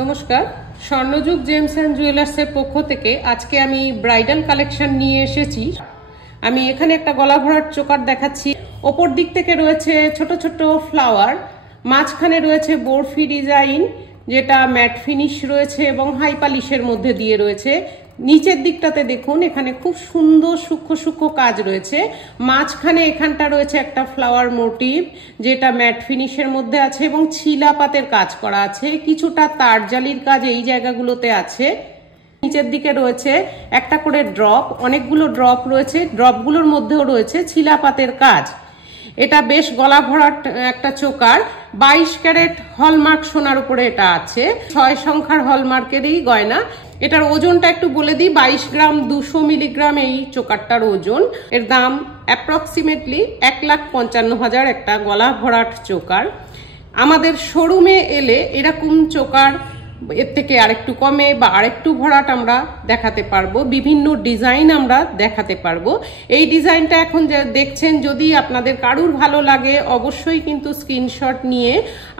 নমস্কার, স্বর্ণযুগ James and জুয়েলার্সের পক্ষ থেকে আজকে আমি ব্রাইডাল কালেকশন নিয়ে এসেছি। আমি এখানে একটা গলা ভরাট চোকার দেখাচ্ছি। ওপর দিক থেকে রয়েছে ছোট ছোট ফ্লাওয়ার, মাঝখানে রয়েছে বরফি ডিজাইন যেটা ম্যাট ফিনিশ রয়েছে এবং হাই পালিশের মধ্যে দিয়ে রয়েছে। নিচের দিকটাতে দেখুন, এখানে খুব সুন্দর সূক্ষ্ম সূক্ষ্ম কাজ রয়েছে। মাঝখানে এখানটা রয়েছে একটা ফ্লাওয়ার মোটিভ যেটা ম্যাট ফিনিশের মধ্যে আছে এবং ছিলা পাতের কাজ করা আছে। কিছুটা তারজালির কাজ এই জায়গাগুলোতে আছে। নিচের দিকে রয়েছে একটা করে ড্রপ, অনেকগুলো ড্রপ রয়েছে, ড্রপগুলোর মধ্যেও রয়েছে ছিলা পাতের কাজ। এটা বেশ গলা ভরাট একটা চোকার, 22 ক্যারেট হলমার্ক সোনার উপরে এটা আছে। 6 সংখ্যার হলমার্কেরই গয়না। এটার ওজনটা একটু বলে দিই, 22 গ্রাম 200 মিলিগ্রাম এই চোকারটার ওজন। এর দাম অ্যাপ্রক্সিমেটলি 1,55,000 একটা গলা ভরাট চোকার। আমাদের শোরুমে এলে এরকম চোকার এর থেকে আরেকটু কমে বা আরেকটু ভরাট আমরা দেখাতে পারবো, বিভিন্ন ডিজাইন আমরা দেখাতে পারবো। এই ডিজাইনটা এখন যা দেখছেন, যদি আপনাদের কারুর ভালো লাগে অবশ্যই কিন্তু স্ক্রিনশট নিয়ে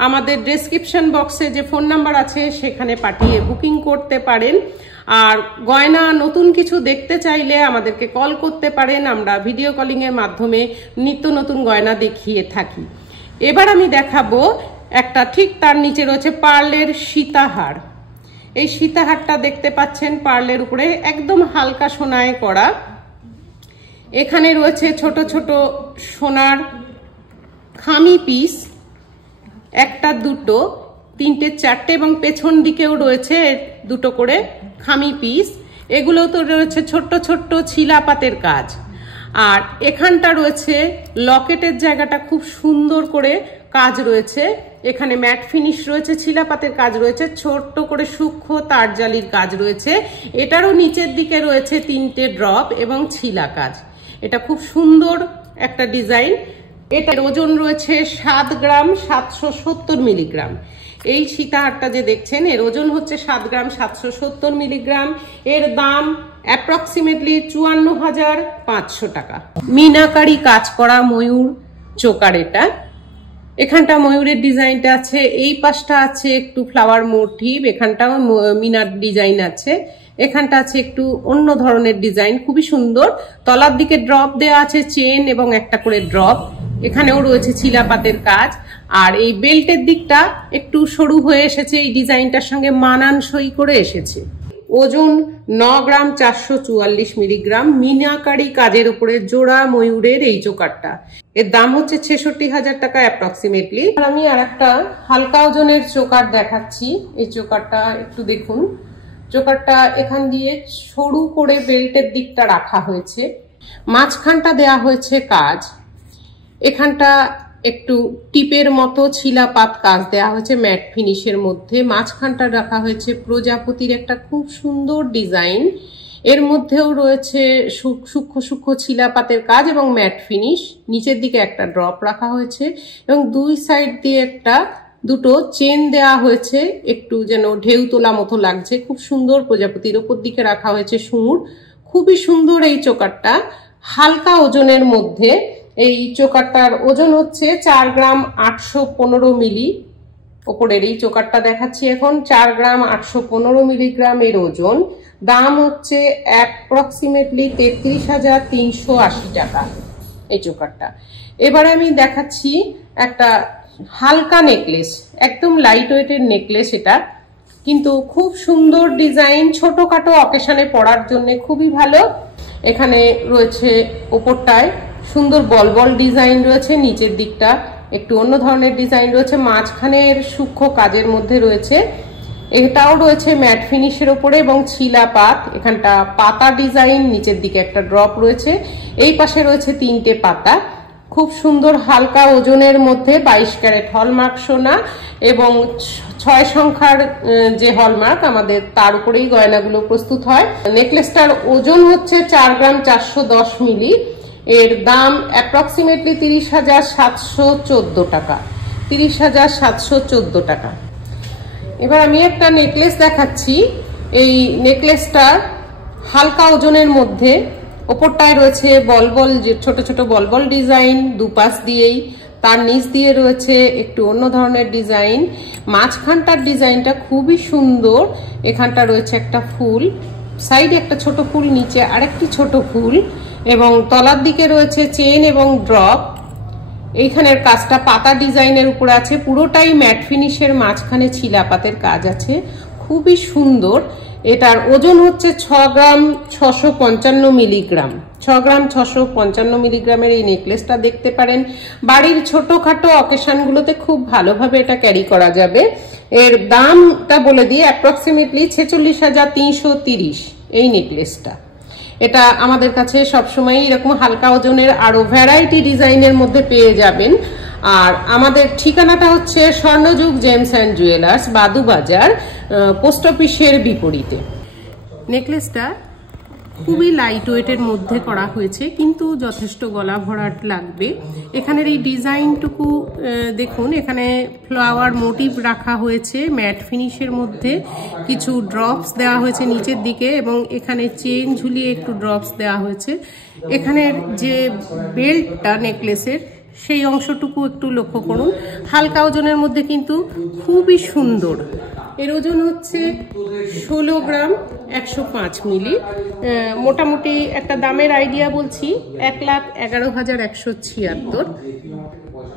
আমাদের ডেসক্রিপশন বক্সে যে ফোন নাম্বার আছে সেখানে পাঠিয়ে বুকিং করতে পারেন। আর গয়না নতুন কিছু দেখতে চাইলে আমাদেরকে কল করতে পারেন, আমরা ভিডিও কলিং এর মাধ্যমে নিত্য নতুন গয়না দেখিয়ে থাকি। এবার আমি দেখাবো একটা, ঠিক তার নিচে রয়েছে পার্লের সীতাহার। এই সীতাহারটা দেখতে পাচ্ছেন পার্লের উপরে একদম হালকা সোনায় করা। এখানে রয়েছে ছোট ছোট সোনার খামি পিস, একটা দুটো তিনটে চারটে এবং পেছন দিকেও রয়েছে দুটো করে খামি পিস। এগুলো তো রয়েছে ছোট্ট ছোট্ট ছিলাপাতের কাজ। আর এখানটা রয়েছে লকেটের জায়গাটা খুব সুন্দর করে কাজ রয়েছে। এখানে ম্যাট ফিনিশ রয়েছে, ছিলাপাতের কাজ রয়েছে, ছোট্ট করে সূক্ষ্ম তারজালির কাজ রয়েছে। এটারও নিচের দিকে রয়েছে 3টে ড্রপ এবং ছিলা কাজ। এটা খুব সুন্দর একটা ডিজাইন। এটার ওজন রয়েছে 7 গ্রাম 770 মিলিগ্রাম। এই সীতাহারটা যে দেখছেন এর ওজন হচ্ছে 7 গ্রাম 770 মিলিগ্রাম। এর দাম অ্যাপ্রক্সিমেটলি 54,500 টাকা। মিনাকারি কাজ করা ময়ূর চোকার এটা। এখানটা ময়ূরের ডিজাইনটা আছে, এই পাশটা আছে একটু ফ্লাওয়ার মোটিভ, এখানটাও মিনার ডিজাইন আছে, এখানটা আছে একটু অন্য ধরনের ডিজাইন, খুবই সুন্দর। তলার দিকে ড্রপ দেওয়া আছে চেন এবং একটা করে ড্রপ। এখানেও রয়েছে ছিলাপাতের কাজ। আর এই বেল্টের দিকটা একটু সরু হয়ে এসেছে, এই ডিজাইনটার সঙ্গে মানানসই করে এসেছে। ওজন 9 গ্রাম 444 মিলিগ্রাম। মিনাকারি কাজের উপরে জোড়া ময়ূরের এই চোকারটা, এর দাম হচ্ছে 66,000 টাকা অ্যাপ্রক্সিমেটলি। আমি আর একটা হালকা ওজনের চোকার দেখাচ্ছি। এই চোকারটা একটু দেখুন। চোকারটা এখান দিয়ে সরু করে বেল্টের দিকটা রাখা হয়েছে, মাঝখানটা দেয়া হয়েছে কাজ। এখানটা একটু টিপের মতো ছিলাপাত কাজ দেওয়া হয়েছে ম্যাট ফিনিশের মধ্যে। মাঝখানটা রাখা হয়েছে প্রজাপতির একটা খুব সুন্দর ডিজাইন। এর মধ্যেও রয়েছে সূক্ষ্ম সূক্ষ্ম ছিলাপাতের কাজ এবং ম্যাট ফিনিশ। নিচের দিকে একটা ড্রপ রাখা হয়েছে এবং দুই সাইড দিয়ে দুটো চেন দেওয়া হয়েছে, একটু যেন ঢেউ তোলা মতো লাগছে। খুব সুন্দর প্রজাপতির ওপর দিকে রাখা হয়েছে সুর। খুবই সুন্দর এই চোকারটা, হালকা ওজনের মধ্যে। এই চোকারটার ওজন হচ্ছে 4 গ্রাম 815 মিলি। ওপরের এই চোকারটা দেখাচ্ছি এখন, 4 গ্রাম 815 মিলিগ্রাম এর ওজন। দাম হচ্ছে অ্যাপ্রক্সিমেটলি 33,380 টাকা এই চোকারটা। এবার আমি দেখাচ্ছি একটা হালকা নেকলেস, একদম লাইট ওয়েটের নেকলেস এটা, কিন্তু খুব সুন্দর ডিজাইন, ছোটখাটো অকেশনে পরার জন্য খুবই ভালো। এখানে রয়েছে ওপরটায় সুন্দর বল বল ডিজাইন রয়েছে, নিচের দিকটা একটু অন্য ধরনের ডিজাইন রয়েছে, মাঝখানের সূক্ষ্ম কাজের মধ্যে রয়েছে। এটাও রয়েছে ম্যাট ফিনিশের ওপরে এবং ছিলা পাত। এখানটা পাতা ডিজাইন, নিচের দিকে একটা ড্রপ রয়েছে, এই পাশে রয়েছে 3টে পাতা। খুব সুন্দর হালকা ওজনের মধ্যে 22 ক্যারেট হলমার্ক সোনা এবং 6 সংখ্যার যে হলমার্ক আমাদের, তার উপরেই গয়নাগুলো প্রস্তুত হয়। নেকলেসটার ওজন হচ্ছে 4 গ্রাম 410 মিলি। এর দাম অ্যাপ্রক্সিমেটলি 30,714 টাকা। 30,714 টাকা। এবার আমি একটা নেকলেস দেখাচ্ছি। এই নেকলেসটা হালকা ওজনের মধ্যে, ওপরটায় রয়েছে বলবল, যে ছোট ছোট বলবল ডিজাইন দুপাশ দিয়েই, তার নিচ দিয়ে রয়েছে একটু অন্য ধরনের ডিজাইন। মাঝখানটার ডিজাইনটা খুবই সুন্দর। এখানটা রয়েছে একটা ফুল, সাইডে একটা ছোট ফুল, নিচে আরেকটি ছোট ফুল, এবং তলার দিকে রয়েছে চেন এবং ড্রপ। এইখানের কাজটা পাতা ডিজাইনের উপরে আছে, পুরোটাই ম্যাট ফিনিশের, মাঝখানে ছিলাপাতের কাজ আছে, খুবই সুন্দর। এটার ওজন হচ্ছে 6 গ্রাম 655 মিলিগ্রাম। 6 গ্রাম 655 মিলিগ্রামের এই নেকলেসটা দেখতে পারেন। বাড়ির ছোটখাটো অকেশনগুলোতে খুব ভালোভাবে এটা ক্যারি করা যাবে। এর দামটা বলে দিয়ে অ্যাপ্রক্সিমেটলি 46,330 এই নেকলেসটা। এটা আমাদের কাছে সবসময় এরকম হালকা ওজনের আরো ভ্যারাইটি ডিজাইনের মধ্যে পেয়ে যাবেন। আর আমাদের ঠিকানাটা হচ্ছে স্বর্ণযুগ James and jewellers, Badubazar, post অফিসের বিপরীতে। নেকলেসটা খুবই লাইট ওয়েটের মধ্যে করা হয়েছে, কিন্তু যথেষ্ট গলা ভরাট লাগবে। এখানের এই ডিজাইনটুকু দেখুন, এখানে ফ্লাওয়ার মোটিভ রাখা হয়েছে ম্যাট ফিনিশের মধ্যে, কিছু ড্রপস দেওয়া হয়েছে নিচের দিকে, এবং এখানে চেন ঝুলিয়ে একটু ড্রপস দেওয়া হয়েছে। এখানের যে বেল্টটা নেকলেসের, সেই অংশটুকু একটু লক্ষ্য করুন, হালকা ওজনের মধ্যে কিন্তু খুবই সুন্দর। এর ওজন হচ্ছে 16 গ্রাম 105 মিলি। মোটামুটি একটা দামের আইডিয়া বলছি, 1,11,176।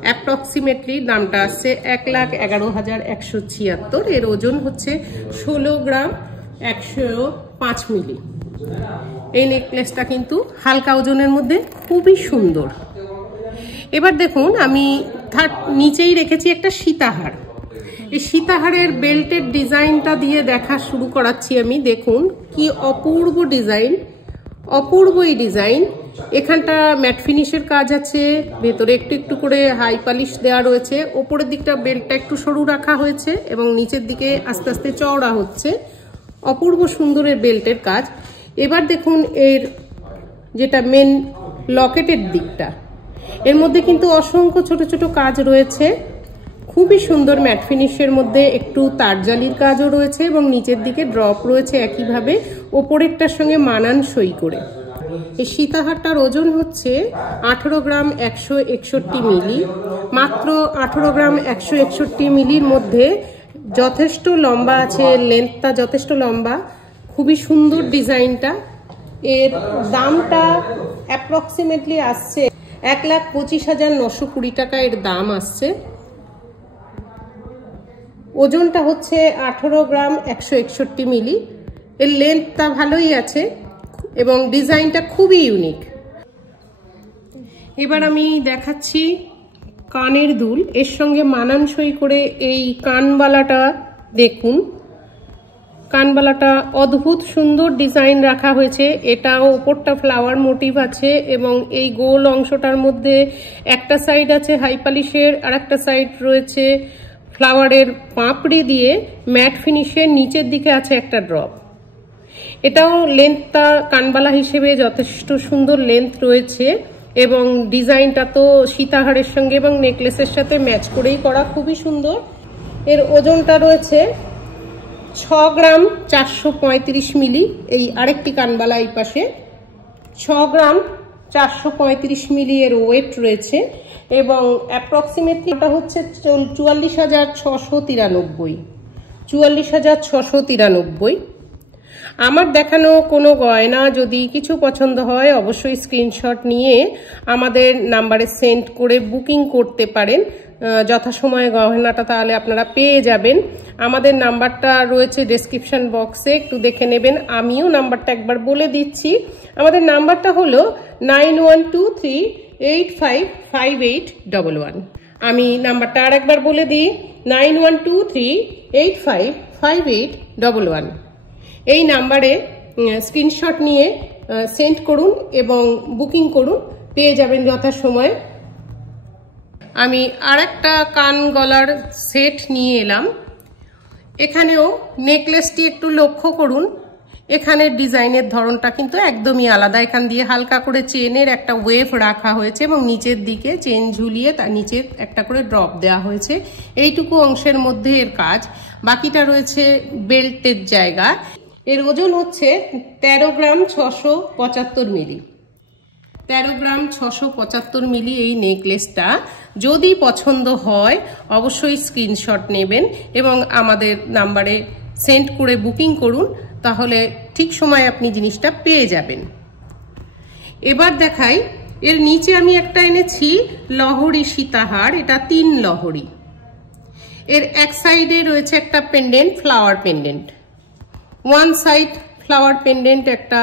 অ্যাপ্রক্সিমেটলি দামটা আসছে 1,11,176। এর ওজন হচ্ছে 16 গ্রাম 105 মিলি। এই নেকলেসটা কিন্তু হালকা ওজনের মধ্যে খুবই সুন্দর। এবার দেখুন, আমি নিচেই রেখেছি একটা সীতাহার। এই সীতাহারের বেল্টের ডিজাইনটা দিয়ে দেখা শুরু করাচ্ছি আমি। দেখুন কি অপূর্ব ডিজাইন, অপূর্ব এই ডিজাইন। এখানটা ম্যাট ফিনিশের কাজ আছে, ভেতরে একটু একটু করে হাই পালিশ দেওয়া রয়েছে। ওপরের দিকটা বেল্টটা একটু সরু রাখা হয়েছে এবং নিচের দিকে আস্তে আস্তে চওড়া হচ্ছে। অপূর্ব সুন্দরের বেল্টের কাজ। এবার দেখুন এর যেটা মেন লকেটের দিকটা, এর মধ্যে কিন্তু অসংখ্য ছোট ছোট কাজ রয়েছে, খুবই সুন্দর ম্যাট ফিনিশের মধ্যে। একটু তারজালির কাজও রয়েছে এবং নিচের দিকে ড্রপ রয়েছে একইভাবে, ওপরেরটার সঙ্গে মানানসই করে। এই সীতাহারটার ওজন হচ্ছে 18 গ্রাম 161 মিলি। মাত্র 18 গ্রাম 161 মিলির মধ্যে যথেষ্ট লম্বা আছে, লেন্থটা যথেষ্ট লম্বা, খুবই সুন্দর ডিজাইনটা। এর দামটা অ্যাপ্রক্সিমেটলি আসছে 1,25,920 টাকা এর দাম আসছে। ওজনটা হচ্ছে 18 গ্রাম 161 মিলি। এর লেন্থটা ভালোই আছে এবং ডিজাইনটা খুবই ইউনিক। এবার আমি দেখাচ্ছি কানের দুল। এর সঙ্গে মানানসই করে এই কানবালাটা দেখুন, কানবালাটা অদ্ভুত সুন্দর ডিজাইন রাখা হয়েছে। এটাও উপরটা ফ্লাওয়ার মোটিভ আছে এবং এই গোল অংশটার মধ্যে একটা সাইড আছে হাই পালিশের, আর একটা সাইড রয়েছে ফ্লাওয়ারের পাপড়ি দিয়ে ম্যাট ফিনিশের, নিচের দিকে আছে একটা ড্রপ। এটাও লেন্থটা কানবালা হিসেবে যথেষ্ট সুন্দর লেন্থ রয়েছে এবং ডিজাইনটা তো সীতাহারের সঙ্গে এবং নেকলেসের সাথে ম্যাচ করেই করা, খুবই সুন্দর। এর ওজনটা রয়েছে 6 গ্রাম 435 মিলি। এই আরেকটি কানবালা এই পাশে 6 গ্রাম 435 মিলি এর ওয়েট রয়েছে এবং অ্যাপ্রক্সিমেটলি এটা হচ্ছে 44,693। 44,693। আমার দেখানো কোনো গয়না যদি কিছু পছন্দ হয় অবশ্যই স্ক্রিনশট নিয়ে আমাদের নাম্বারে সেন্ড করে বুকিং করতে পারেন। যথাসময়ে গহনাটা তাহলে আপনারা পেয়ে যাবেন। আমাদের নাম্বারটা রয়েছে ডেসক্রিপশন বক্সে, একটু দেখে নেবেন। আমিও নাম্বারটা একবার বলে দিচ্ছি। আমাদের নাম্বারটা হলো 9123855811। আমি নাম্বারটা আর একবার বলে দিই, 9123855811। এই নাম্বারে স্ক্রিনশট নিয়ে সেন্ড করুন এবং বুকিং করুন, পেয়ে যাবেন যথাসময়ে। আমি আর একটা কান গলার সেট নিয়ে এলাম। এখানেও নেকলেসটি একটু লক্ষ্য করুন, এখানের ডিজাইনের ধরনটা কিন্তু একদমই আলাদা। এখান দিয়ে হালকা করে চেনের একটা ওয়েভ রাখা হয়েছে এবং নিচের দিকে চেন ঝুলিয়ে তার নিচে একটা করে ড্রপ দেওয়া হয়েছে। এইটুকু অংশের মধ্যে এর কাজ, বাকিটা রয়েছে বেল্টের জায়গা। এর ওজন হচ্ছে 13 গ্রাম 675 মিলি। 13 গ্রাম 675 মিলি এই নেকলেসটা যদি পছন্দ হয় অবশ্যই স্ক্রিনশট নেবেন এবং আমাদের নাম্বারে সেন্ড করে বুকিং করুন, তাহলে ঠিক সময় আপনি জিনিসটা পেয়ে যাবেন। এবার দেখাই, এর নিচে আমি একটা এনেছি লহরি সীতাহার, এটা 3 লহরি। এর এক সাইডে রয়েছে একটা pendant, flower pendant, one side flower pendant, একটা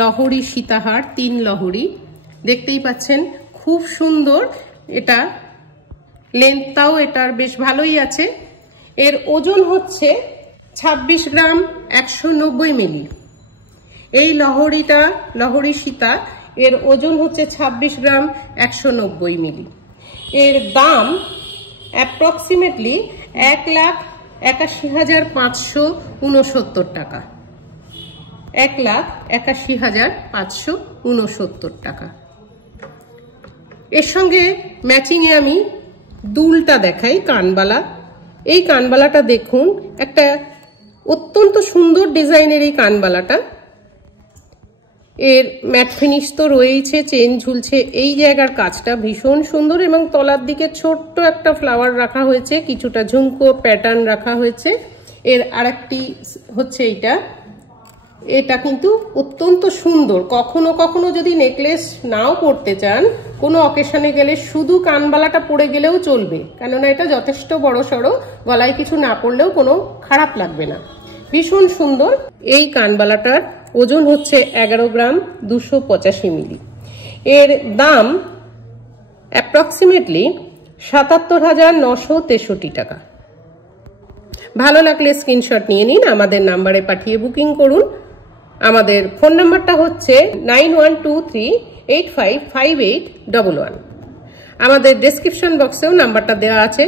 লহরি সীতাহার 3 লহরি। দেখতেই পাচ্ছেন খুব সুন্দর, এটা লেন্থটাও এটার বেশ ভালোই আছে। এর ওজন হচ্ছে 26 গ্রাম 190 মিলি। এই লহরিটা, লহরি সীতা, এর ওজন হচ্ছে 26 গ্রাম 190 মিলি। এর দাম অ্যাপ্রক্সিমেটলি 1,81,569 টাকা, 1,81,569 টাকা। এর সঙ্গে ম্যাচিংয়ে আমি দুলটা দেখাই, কানবালা। এই কানবালাটা দেখুন, একটা অত্যন্ত সুন্দর ডিজাইনের এই কানবালাটা। এর ম্যাট ফিনিশ তো রয়েছে, চেন ঝুলছে, এই জায়গার কাজটা ভীষণ সুন্দর এবং তলার দিকে ছোট্ট একটা ফ্লাওয়ার রাখা হয়েছে, কিছুটা ঝুমকো প্যাটার্ন রাখা হয়েছে। এর আরেকটি হচ্ছে এটা কিন্তু অত্যন্ত সুন্দর। কখনো কখনো যদি নেকলেস নাও পরতে চান, কোনো অকেশনে গেলে শুধু কানবালাটা পরে গেলেও চলবে, কেননা এটা যথেষ্ট বড় সড়ো, গলায় কিছু না পরলেও কোনো খারাপ লাগবে না। ভীষণ সুন্দর। এই কানবালাটার ওজন হচ্ছে 11 গ্রাম 285 মিলি। এর দাম অ্যাপ্রক্সিমেটলি 77,963 টাকা। ভালো লাগলে স্ক্রিনশট নিয়ে নিন, আমাদের নাম্বারে পাঠিয়ে বুকিং করুন। আমাদের ফোন নাম্বারটা হচ্ছে 9123855811। আমাদের ডেসক্রিপশন বক্সেও নাম্বারটা দেওয়া আছে।